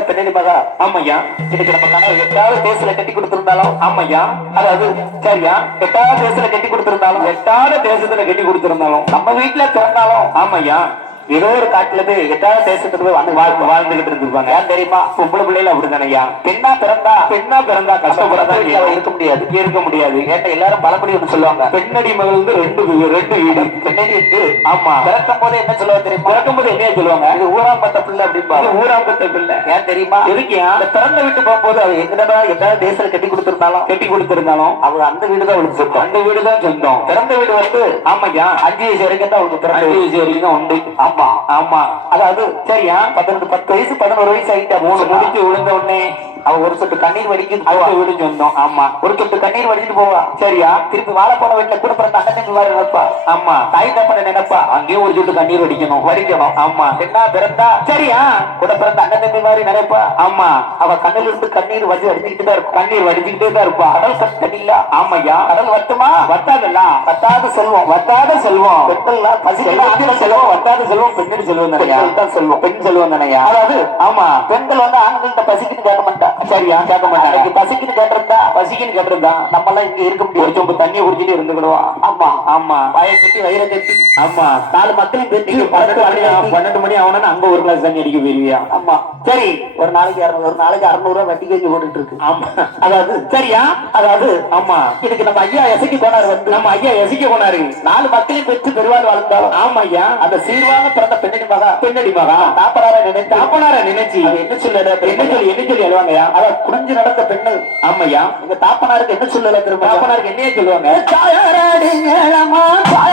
ஆமாய்யா. இன்னைக்கு நம்ம கணவர் எட்டாவது தேசில கட்டி கொடுத்திருந்தாலும் ஆமையா அதாவது சரியா. எட்டாவது தேசில கட்டி கொடுத்திருந்தாலும் எட்டாவது தேசத்துல கட்டி கொடுத்திருந்தாலும் நம்ம வீட்டுல பிறந்தாலும் ஆமையா ஏதோ ஒரு காட்டுல போய் எட்டாவது தேசத்துக்கு போய் வந்து வாழ் வாழ்ந்துகிட்டு இருந்திருப்பாங்க. ஏன் தெரியுமா? பொம்பளை பிள்ளைல அப்படிதானையா பெண்ணா பிறந்தா பெண்ணா பிறந்தா கஷ்டப்படாதான் இருக்க முடியாது. இருக்க முடியாது. ஏன்னா எல்லாரும் பலபடி ஒண்ணு சொல்லுவாங்க. பெண்ணடி மகள் ரெண்டு ரெண்டு வீடு. பெண்ணடி ஆமா. பிறக்கும் போது என்ன சொல்லுவாங்க தெரியுமா? பிறக்கும் போது என்னைய சொல்லுவாங்க? இது ஊராம் பத்த பிள்ளை அப்படிம்பாங்க இது ஊராம்பத்த பிள்ளை. ஏன் தெரியுமா? எதுக்கியா அந்த பிறந்த வீட்டு போகும்போது அவ எங்கடா எட்டாவது தேசத்துல கட்டி கொடுத்திருந்தாலும் கட்டி கொடுத்திருந்தாலும் அவ அந்த வீடு தான் அவளுக்கு சொந்தம். அந்த வீடு தான் சொந்தம். பிறந்த வீடு வந்து ஆமாய்யா. அஞ்சு வயசு வரைக்கும் தான் அவளுக்கு பிறந்த வயசு வரைக்கும் தான் உண்டு. ஆமா. ஆமா. அதாவது சரியா? பதினெட்டு பத்து வயசு பதினோரு வயசு ஆயிட்டா மூணு மூணு முடிச்சு விழுந்த உடனே அவ ஒரு சொட்டு கண்ணீர் வடிக்குது போவா. அடுத்த வீடு சொந்தம் ஆமா. ஒரு சொட்டு கண்ணீர் வடிச்சிட்டு போவா. சரியா? திருப்பி வாழ போன வீட்டுல கூட பிறந்த அண்ணன் மாதிரி நினைப்பா ஆமா. தாய் தப்பனை நினைப்பா? அங்கேயும் ஒரு சொட்டு கண்ணீர் வடிக்கணும். வடிக்கணும். ஆமா. என்ன பிறந்தா? சரியா? கூட பிறந்த அண்ணன் தம்பி மாதிரி நினைப்பா? ஆமா. அவ கண்ணில் இருந்து கண்ணீர் வடி வடிச்சுக்கிட்டு தான் இருக்கும் கண்ணீர் வடிச்சுக்கிட்டே தான் இருப்பா. கடல் கண்ணில்ல ஆமாய்யா கடல் வட்டுமா? வட்டாதல்ல வட்டாத செல்வம். வட்டாத செல்வம். பெண்கள்லாம் செல்வத்தில் செல்வம். வட்டாத செல்வம். பெண்ணில் செல்வம் தான் செல்வம். பெண் செல்வம் தானையா? அதாவது ஆமா. பெண்கள் வந்து ஆண்கள்கிட்ட மாட்டா சரியா கேட்க மாட்டாங்க. பசிக்குன்னு கேட்டிருந்தா பசிக்குன்னு கேட்டிருந்தா நம்ம எல்லாம் இங்க இருக்க ஒரு முடியாது சொம்பு தண்ணியை குடிச்சிட்டு இருந்துக்கிடுவான் ஆமா ஆமா. வய கட்டி வயிற கட்டி ஆமா. நாலு மக்களையும் பன்னெண்டு மணி பன்னெண்டு மணி ஆகணும்னா அங்க ஒரு கிளாஸ் தண்ணி அடிக்க போயிருவியா? ஆமா. சரி ஒரு நாளைக்கு ஒரு நாளைக்கு அறுநூறு ரூபாய் வட்டி கேஜி போட்டுட்டு இருக்கு ஆமா. அதாவது சரியா? அதாவது ஆமா. இதுக்கு நம்ம ஐயா எசைக்கு போனார் நம்ம ஐயா எசிக்க போனாரு. நாலு மக்களையும் பெற்று பெருவாள் வாழ்ந்தாலும் ஆமா ஐயா. அந்த சீர்வாக பிறந்த பெண்ணடி மகா பெண்ணடி மகா. நாப்பதார நினைத்து. தாப்பனார நினைச்சு. என்ன சொல்ல என்ன சொல்லி என்ன சொல்லி எழுவாங்கய்யா அத குடிஞ்சு நடந்த பெண்ணு. ஆமாய்யா. எங்க தாப்பனாருக்கு என்ன சொல்லல திரும்ப தாப்பனாருக்கு என்னையே சொல்லுவாங்க.